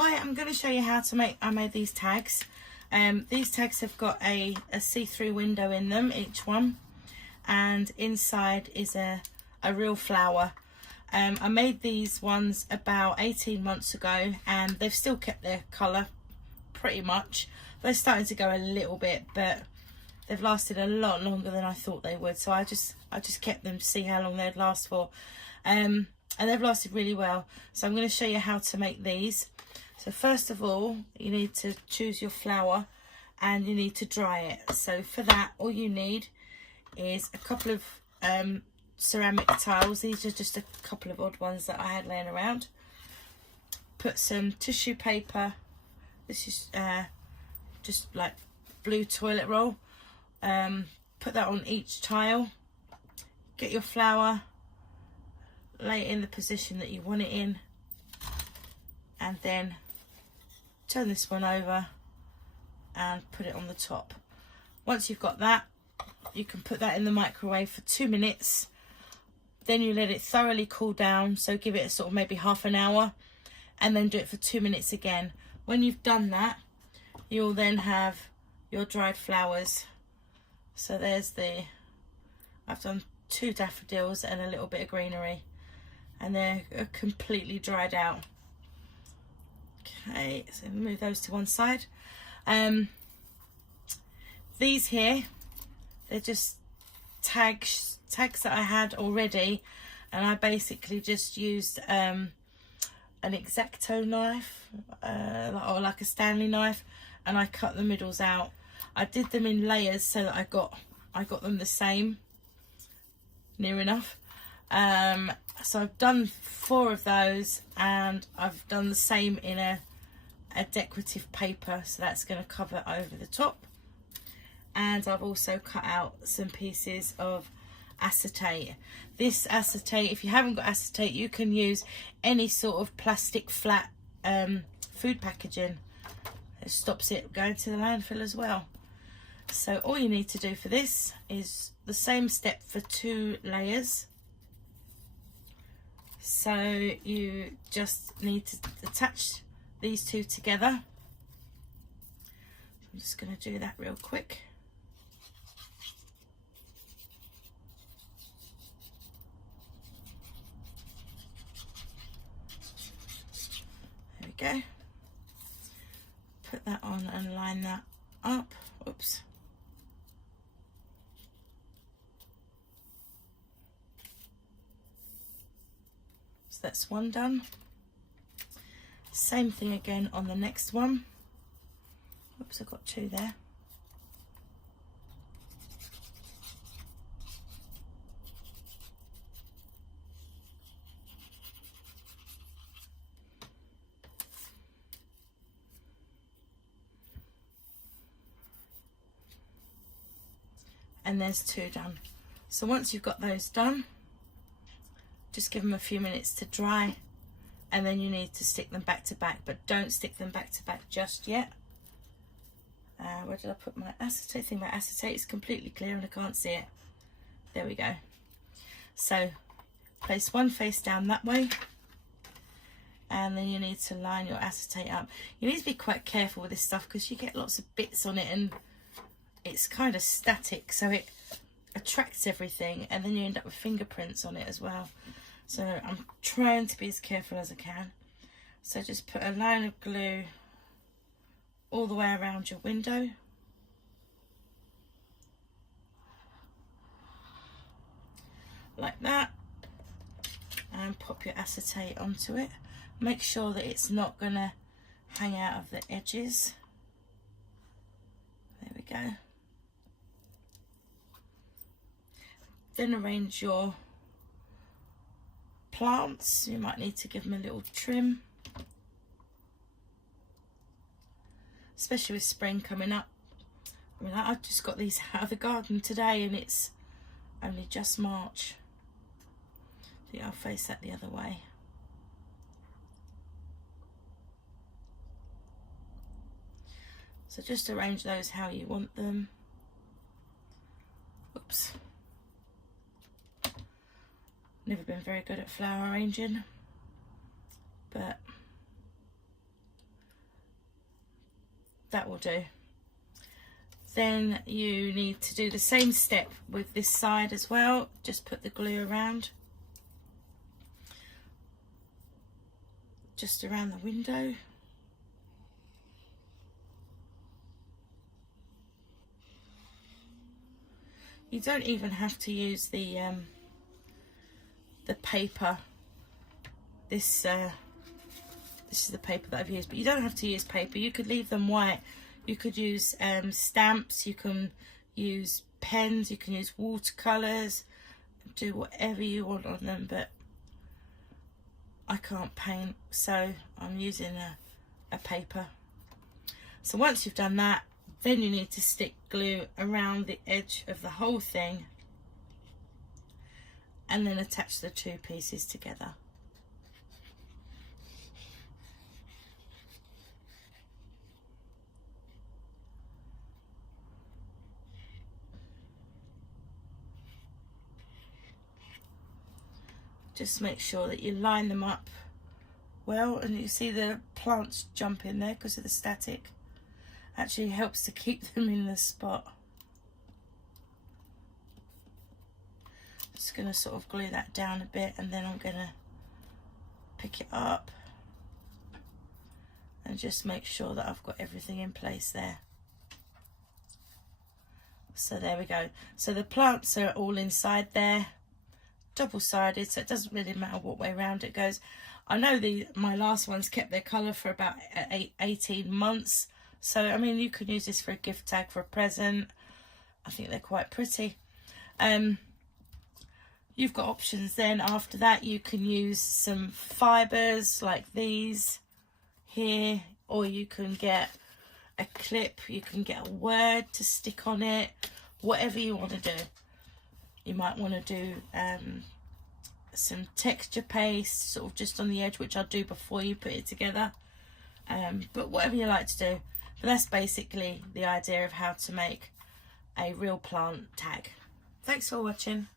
Hi, I'm going to show you how to I made these tags. These tags have got a see-through window in them, each one, and inside is a real flower. I made these ones about 18 months ago and they've still kept their colour pretty much. They're starting to go a little bit, but they've lasted a lot longer than I thought they would, so I just kept them to see how long they'd last for. And they've lasted really well. So I'm going to show you how to make these. So first of all, you need to choose your flower and you need to dry it. So for that, all you need is a couple of ceramic tiles. These are just a couple of odd ones that I had laying around. Put some tissue paper. This is just like blue toilet roll. Put that on each tile. Get your flower, lay it in the position that you want it in, and then turn this one over and put it on the top. Once you've got that, you can put that in the microwave for 2 minutes. Then you let it thoroughly cool down, so give it a sort of maybe half an hour, and then do it for 2 minutes again. When you've done that, you'll then have your dried flowers. So there's I've done 2 daffodils and a little bit of greenery, and they're completely dried out. Okay, so move those to one side. These here, they're just tags that I had already, and I basically just used an X-Acto knife or like a Stanley knife, and I cut the middles out. I did them in layers so that I got them the same, near enough. So I've done 4 of those, and I've done the same in a decorative paper, so that's going to cover over the top. And I've also cut out some pieces of acetate. This acetate, if you haven't got acetate, you can use any sort of plastic flat food packaging. It stops it going to the landfill as well. So all you need to do for this is the same step for 2 layers. So you just need to attach these 2 together. I'm just going to do that real quick. There we go. Put that on and line that up. Oops. So that's one done. Same thing again on the next one. Oops, I've got 2 there. And there's 2 done. So once you've got those done, just give them a few minutes to dry, and then you need to stick them back to back, but don't stick them back to back just yet. Where did I put my acetate? Thing about acetate is completely clear and I can't see it. There we go. So place one face down that way, and then you need to line your acetate up. You need to be quite careful with this stuff because you get lots of bits on it and it's kind of static, so it attracts everything, and then you end up with fingerprints on it as well. So I'm trying to be as careful as I can. So just put a line of glue all the way around your window. Like that. And pop your acetate onto it. Make sure that it's not going to hang out of the edges. There we go. Then arrange your plants. You might need to give them a little trim, especially with spring coming up. I mean, I just got these out of the garden today and it's only just March. I think I'll face that the other way. So just arrange those how you want them. Oops. Never been very good at flower arranging, but that will do. Then you need to do the same step with this side as well. Just put the glue around, just around the window. You don't even have to use the paper. This is the paper that I've used, but you don't have to use paper. You could leave them white. You could use stamps. You can use pens. You can use watercolors. Do whatever you want on them, but I can't paint, so I'm using a paper. So once you've done that, then you need to stick glue around the edge of the whole thing and then attach the two pieces together. Just make sure that you line them up well, and you see the plants jump in there because of the static. Actually helps to keep them in the spot. Just going to sort of glue that down a bit, and then I'm going to pick it up and just make sure that I've got everything in place there. So there we go. So the plants are all inside there, double-sided, so it doesn't really matter what way around it goes. I know my last ones kept their colour for about 18 months. So, I mean, you could use this for a gift tag, for a present. I think they're quite pretty. You've got options then. After that, you can use some fibres like these here, or you can get a clip, you can get a word to stick on it, whatever you want to do. You might want to do some texture paste, sort of just on the edge, which I'll do before you put it together. But whatever you like to do. But that's basically the idea of how to make a real plant tag. Thanks for watching.